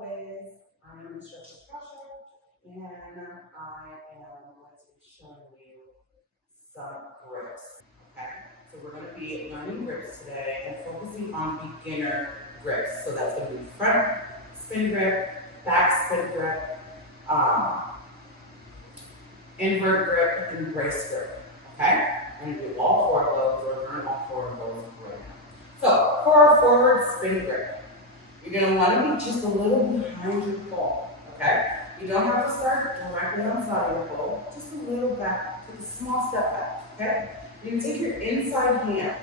always, I am Instructor Tash, and I am going to be showing you some grips. Okay, so we're going to be learning grips today and focusing on beginner grips. So that's going to be front spin grip, back spin grip, um, invert grip, and brace grip. Okay, I'm going to do all four of those, or learn all four of those right now. So for our forward spin grip, you're going to want to be just a little behind your pole, okay? You don't have to start directly on the side of your pole, just a little back, take a small step back, okay? You're going to take your inside hand.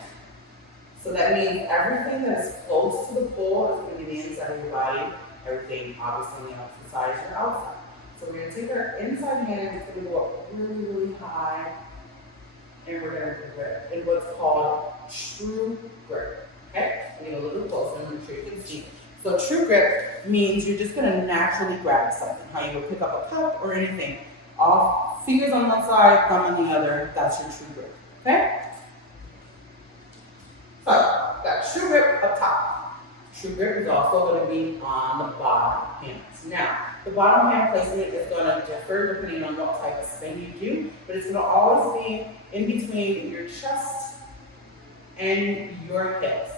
So that means everything that is close to the pole is going to be the inside of your body. Everything, obviously, on the opposite side is your outside. So we're going to take our inside hand and it's going to go up really, really high. And we're going to grip in what's called true grip, okay? Get a little closer and make sure you can see. So true grip means you're just going to naturally grab something. How you would pick up a cup or anything. All fingers on one side, thumb on the other. That's your true grip. Okay? So got true grip up top. True grip is also going to be on the bottom hands. Now, the bottom hand placement is going to differ depending on what type of spin you do, but it's going to always be in between your chest and your hips.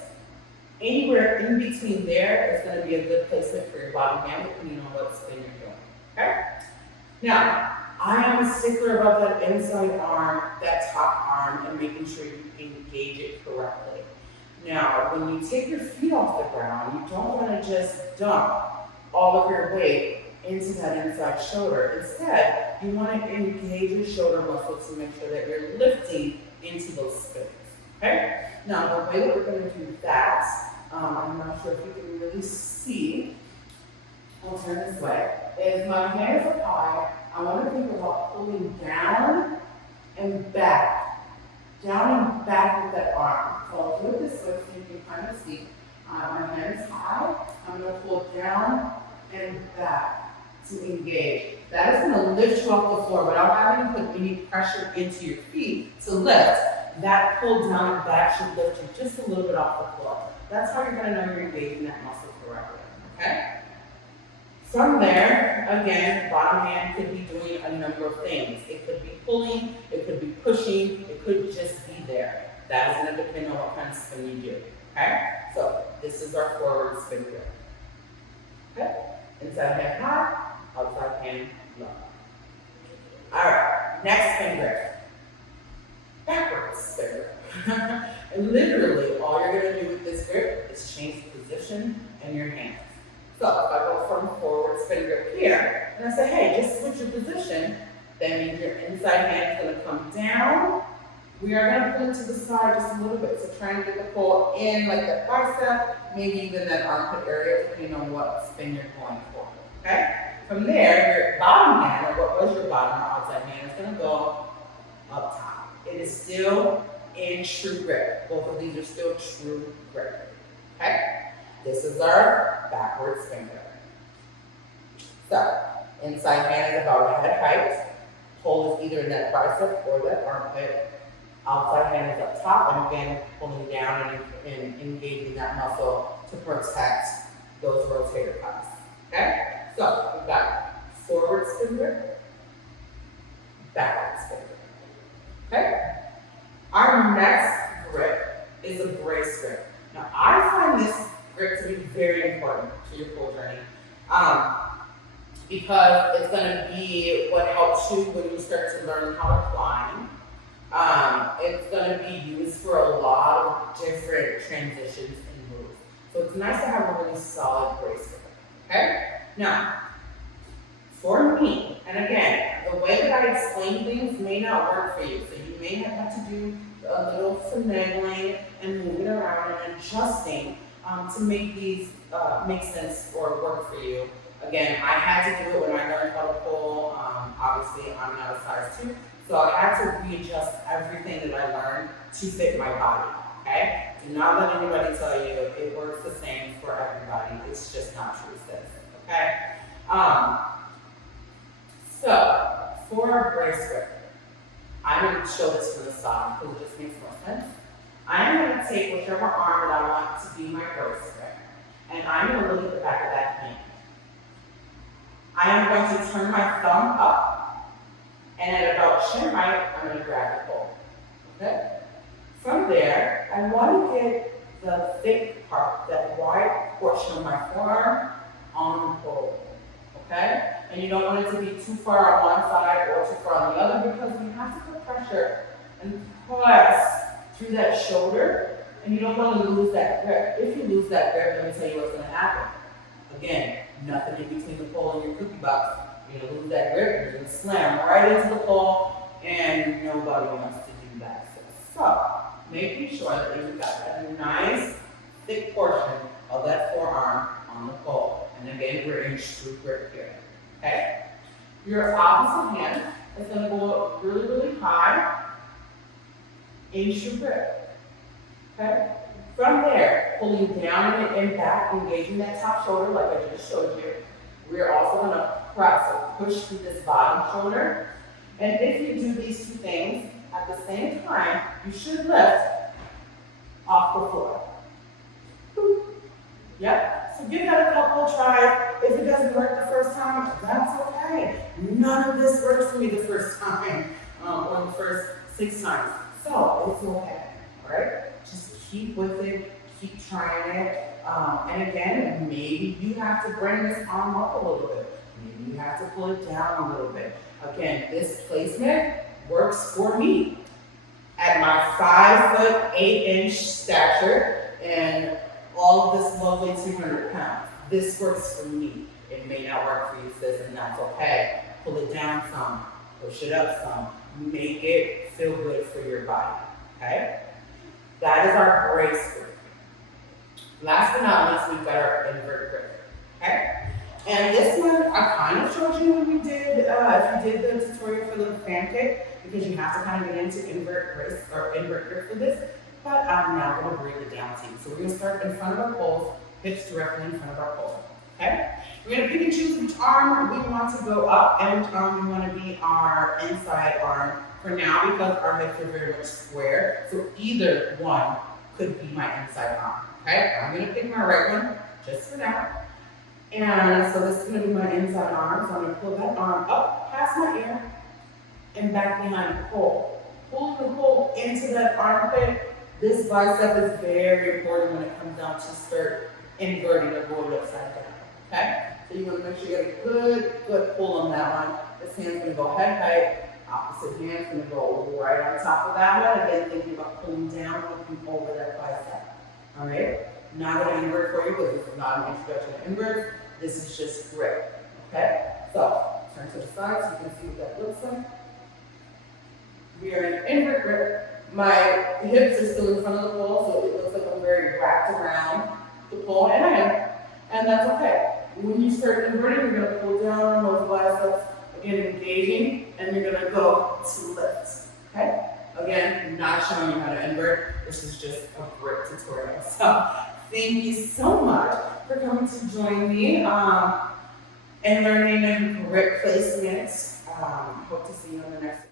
Anywhere in between there is going to be a good placement for your bottom hand, depending on what spin you're doing. Okay? Now, I am a stickler about that inside arm, that top arm, and making sure you engage it correctly. Now, when you take your feet off the ground, you don't want to just dump all of your weight into that inside shoulder. Instead, you want to engage your shoulder muscles to make sure that you're lifting into those spins. Okay? Now, the way that we're going to do that, I'm not sure if you can really see, I'll turn this way, is my hands up high. I want to think about pulling down and back with that arm. So I'll do it this way so you can kind of see. My hands high, I'm going to pull down and back to engage. That is going to lift you off the floor without having to put any pressure into your feet to lift. That pull down and back should lift you just a little bit off the floor. That's how you're going to know you're engaging that muscle correctly, okay? From there, again, bottom hand could be doing a number of things. It could be pulling, it could be pushing, it could just be there. That is going to depend on what kind of spin you do, okay? So this is our forward spin grip. Okay? Inside hand high, outside hand low. All right, next spin grip. Backwards spin grip. And literally, all you're going to do with this grip is change the position and your hands. So if I go from forward spin grip here, and I say, hey, just switch your position, that means your inside hand is going to come down. We are going to pull it to the side just a little bit. So try and get the pull in like that bicep, maybe even that armpit area, depending on what spin you're going for. Okay? From there, your bottom hand, or what was your bottom or outside hand, is going to go up top. It is still in true grip. Both of these are still true grip. Okay? This is our backward spin grip. So, inside hand is about head height. Pull is either in that bicep or that armpit. Outside hand is up top, and again, pulling down and engaging that muscle to protect those rotator cuffs. Okay? So, we've got forward spin grip, backward spin grip. Okay? Our next grip is a brace grip. Now, I find this grip to be very important to your pole journey because it's going to be what helps you when you start to learn how to climb. It's going to be used for a lot of different transitions and moves. So it's nice to have a really solid brace grip. Okay? Now, for me, and again, the way that I explain things may not work for you. So you may have to do a little finagling and moving around and adjusting to make these make sense or work for you. Again, I had to do it when I learned how to pull. Obviously, I'm not a size 2, so I had to readjust everything that I learned to fit my body. Okay? Do not let anybody tell you it works the same for everybody. It's just not true, sis. Okay? So, for our brace grip, I'm going to show this from the side because it just makes more sense. I'm going to take whichever arm that I want to be my brace grip, and I'm going to look at the back of that hand. I am going to turn my thumb up, and at about shin height, I'm going to grab the pole. Okay? From there, I want to get the thick part, that wide portion of my forearm on the pole. Okay? And you don't want it to be too far on one side or too far on the other, because you have to put pressure and press through that shoulder, and you don't want to lose that grip. If you lose that grip, let me tell you what's going to happen. Again, nothing in between the pole and your cookie box. You're going to lose that grip, you're going to slam right into the pole, and nobody wants to do that. So, making sure that you've got that nice, thick portion of that forearm on the pole. And again, we're in true grip here. Okay? Your opposite hand is going to go up really, really high in true grip. Okay? From there, pulling down and back, engaging that top shoulder like I just showed you. We're also going to press or push through this bottom shoulder. And if you do these two things at the same time, you should lift off the floor. Yep. So give that a couple tries. If it doesn't work the first time, that's okay. None of this works for me the first time or the first 6 times. So it's okay. All right? Just keep with it. Keep trying it. And again, maybe you have to bring this arm up a little bit. Maybe you have to pull it down a little bit. Again, this placement works for me. At my 5'8" stature and all of this lovely 200 pounds, this works for me. It may not work for you, sis, and that's okay. Pull it down some, push it up some, make it feel good for your body, okay? That is our brace grip. Last but not least, we've got our invert grip, okay? And this one, I kind of showed you when we did, if you did the tutorial for the fan kick, because you have to kind of get into invert brace or invert grip for this, but I'm now going to break it down to you. So we're going to start in front of our poles, hips directly in front of our pole, okay? We're going to pick and choose which arm we want to go up and which arm we want to be our inside arm for now, because our hips are very much square, so either one could be my inside arm, okay? I'm going to pick my right one just for now. And so this is going to be my inside arm, so I'm going to pull that arm up past my ear and back behind the pole. Pulling the pole into that armpit. This bicep is very important when it comes down to start inverting or going upside down, okay? So you want to make sure you get a good pull on that one. This hand's going to go head height, opposite hand's going to go right on top of that one. Again, thinking about pulling down, looking over that bicep, all right? Not going to invert for you, because this is not an introduction to invert. This is just grip, okay? So, turn to the side so you can see what that looks like. We are in invert grip. My hips are still in front of the pole, so it looks like I'm very wrapped around the pole, and I am, and that's okay. When you start inverting, you're going to pull down on those biceps, again engaging, and you're going to go to lift, okay? Again, not showing you how to invert. This is just a grip tutorial. So, thank you so much for coming to join me and learning grip placement. Hope to see you on the next